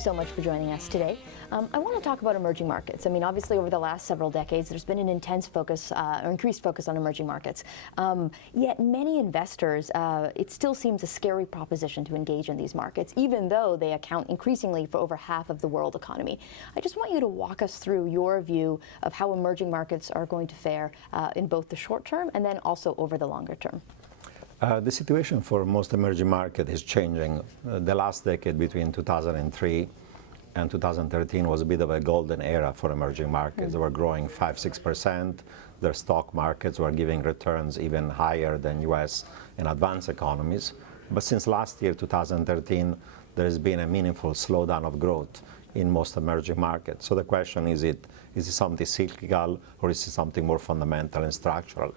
so much for joining us today. I want to talk about emerging markets. I mean, obviously, over the last several decades, there's been an intense focus, or increased focus on emerging markets. Yet many investors, it still seems a scary proposition to engage in these markets, even though they account increasingly for over half of the world economy. I just want you to walk us through your view of how emerging markets are going to fare in both the short term and then also over the longer term. The situation for most emerging markets is changing. The last decade between 2003 and 2013 was a bit of a golden era for emerging markets. They were growing 5–6%. Their stock markets were giving returns even higher than US and advanced economies. But since last year, 2013, there has been a meaningful slowdown of growth in most emerging markets. So the question is it something cyclical or is it something more fundamental and structural?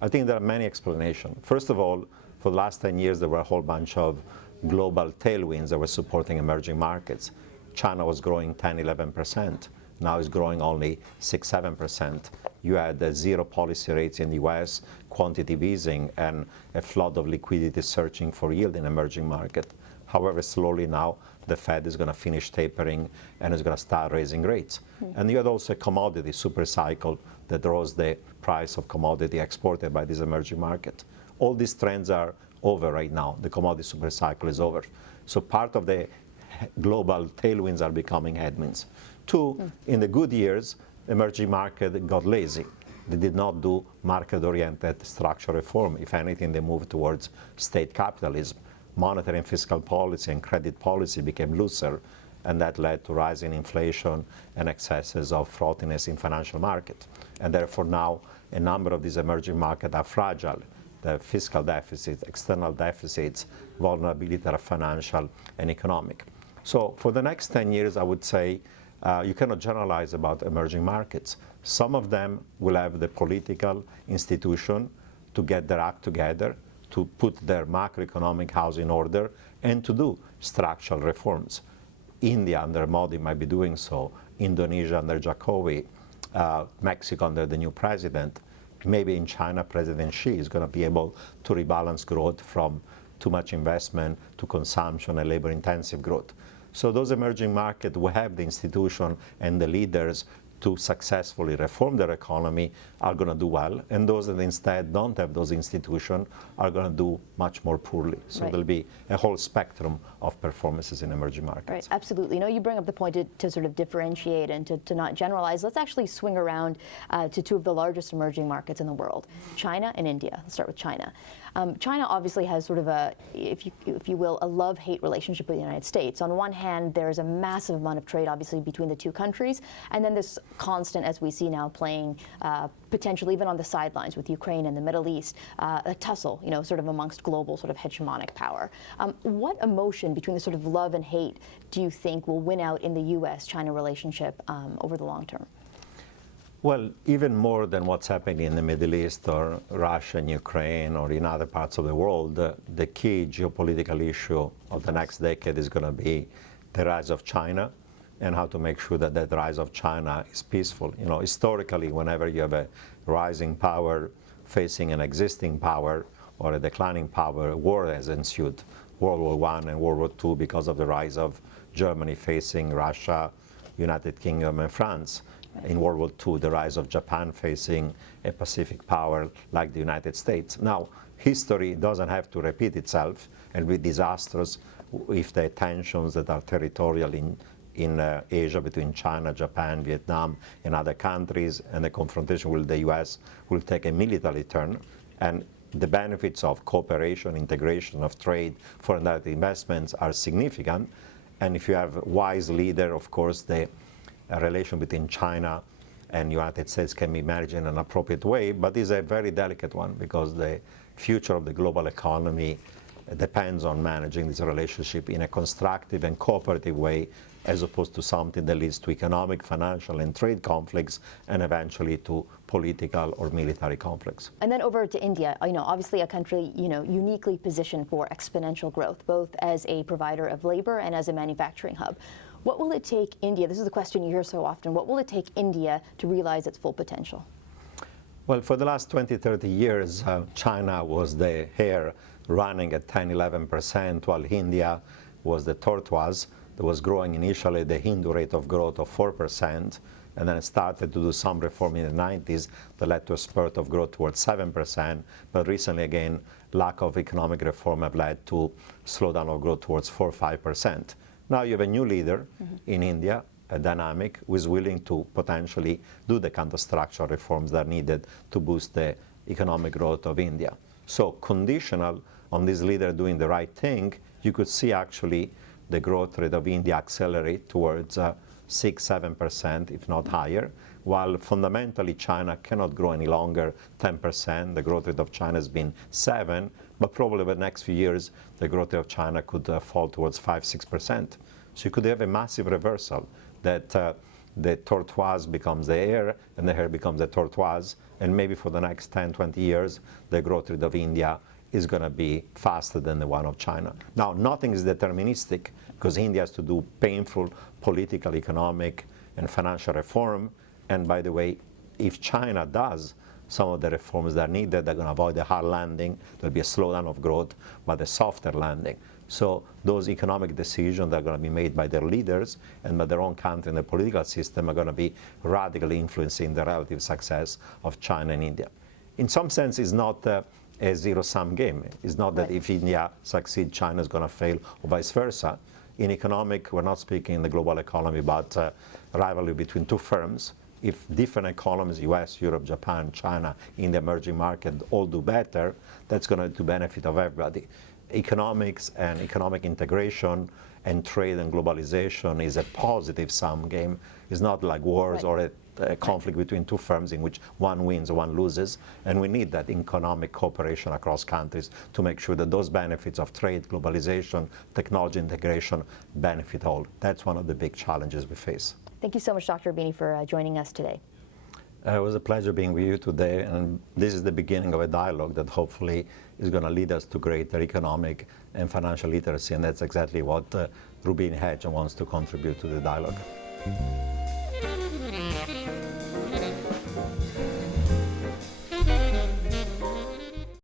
I think there are many explanations. First of all, for the last 10 years, there were a whole bunch of global tailwinds that were supporting emerging markets. China was growing 10–11%. Now it's growing only 6–7%. You had zero policy rates in the US, quantitative easing, and a flood of liquidity searching for yield in emerging market. However, slowly now, the Fed is going to finish tapering and is going to start raising rates. And you had also a commodity super cycle that rose the price of commodity exported by this emerging market. All these trends are over right now. The commodity super cycle is over. So part of the global tailwinds are becoming headwinds. Two, in the good years, emerging market got lazy. They did not do market-oriented structural reform. If anything, they moved towards state capitalism. Monetary and fiscal policy and credit policy became looser, and that led to rising inflation and excesses of frothiness in financial market. And therefore now, a number of these emerging markets are fragile. The fiscal deficits, external deficits, vulnerability are financial and economic. So for the next 10 years, I would say you cannot generalize about emerging markets. Some of them will have the political institution to get their act together, to put their macroeconomic house in order, and to do structural reforms. India under Modi might be doing so, Indonesia under Jokowi, Mexico under the new president. Maybe in China, President Xi is going to be able to rebalance growth from too much investment to consumption and labor-intensive growth. So those emerging markets will have the institution and the leaders to successfully reform their economy are going to do well, and those that instead don't have those institutions are going to do much more poorly. So there'll be a whole spectrum of performances in emerging markets. Right, absolutely. You bring up the point to sort of differentiate and to not generalize. Let's actually swing around to two of the largest emerging markets in the world, China and India. Let's start with China. China obviously has sort of a, if you will, a love-hate relationship with the United States. On one hand, there's a massive amount of trade, obviously, between the two countries, and then this constant, as we see now, playing potentially even on the sidelines with Ukraine and the Middle East, a tussle, sort of amongst global sort of hegemonic power. What emotion between the sort of love and hate do you think will win out in the U.S.-China relationship over the long term? Well, even more than what's happening in the Middle East or Russia and Ukraine or in other parts of the world, the key geopolitical issue of the next decade is going to be the rise of China and how to make sure that that rise of China is peaceful. Historically, whenever you have a rising power facing an existing power or a declining power, war has ensued. World War I and World War II because of the rise of Germany facing Russia, United Kingdom, and France. In World War II, the rise of Japan facing a Pacific power like the United States. Now, history doesn't have to repeat itself and be disastrous if the tensions that are territorial in Asia between China, Japan, Vietnam, and other countries, and the confrontation with the US will take a military turn. And the benefits of cooperation, integration of trade, foreign direct investments are significant. And if you have a wise leader, of course, the relation between China and United States can be managed in an appropriate way, but it's a very delicate one because the future of the global economy depends on managing this relationship in a constructive and cooperative way, as opposed to something that leads to economic, financial, and trade conflicts, and eventually to political or military conflicts. And then over to India, obviously a country, uniquely positioned for exponential growth, both as a provider of labor and as a manufacturing hub. What will it take India, this is the question you hear so often, what will it take India to realize its full potential? Well, for the last 20, 30 years, China was the hare running at 10–11%, while India was the tortoise that was growing initially the Hindu rate of growth of 4%, and then it started to do some reform in the 90s that led to a spurt of growth towards 7%. But recently, again, lack of economic reform have led to slowdown of growth towards 4 or 5%. Now you have a new leader in India, a dynamic, who is willing to potentially do the kind of structural reforms that are needed to boost the economic growth of India. So conditional on this leader doing the right thing, you could see actually the growth rate of India accelerate towards 6-7%, if not higher, while fundamentally China cannot grow any longer 10%. The growth rate of China has been 7%, but probably over the next few years, the growth rate of China could fall towards 5-6%. So you could have a massive reversal that the tortoise becomes the hare and the hare becomes the tortoise, and maybe for the next 10-20 years, the growth rate of India is going to be faster than the one of China. Now, nothing is deterministic because India has to do painful political, economic, and financial reform. And by the way, if China does some of the reforms that are needed, they're going to avoid a hard landing. There'll be a slowdown of growth, but a softer landing. So those economic decisions that are going to be made by their leaders and by their own country and the political system are going to be radically influencing the relative success of China and India. In some sense, it's not a zero-sum game. It's not that if India succeeds, China is going to fail, or vice versa. In economic, we're not speaking in the global economy about rivalry between two firms. If different economies, US, Europe, Japan, China, in the emerging market, all do better, that's going to benefit of everybody. Economics and economic integration and trade and globalization is a positive sum game. It's not like wars or a conflict between two firms in which one wins or one loses. And we need that economic cooperation across countries to make sure that those benefits of trade, globalization, technology integration benefit all. That's one of the big challenges we face. Thank you so much, Dr. Roubini, for joining us today. It was a pleasure being with you today, and this is the beginning of a dialogue that hopefully is going to lead us to greater economic and financial literacy, and that's exactly what Roubini Hedge wants to contribute to the dialogue.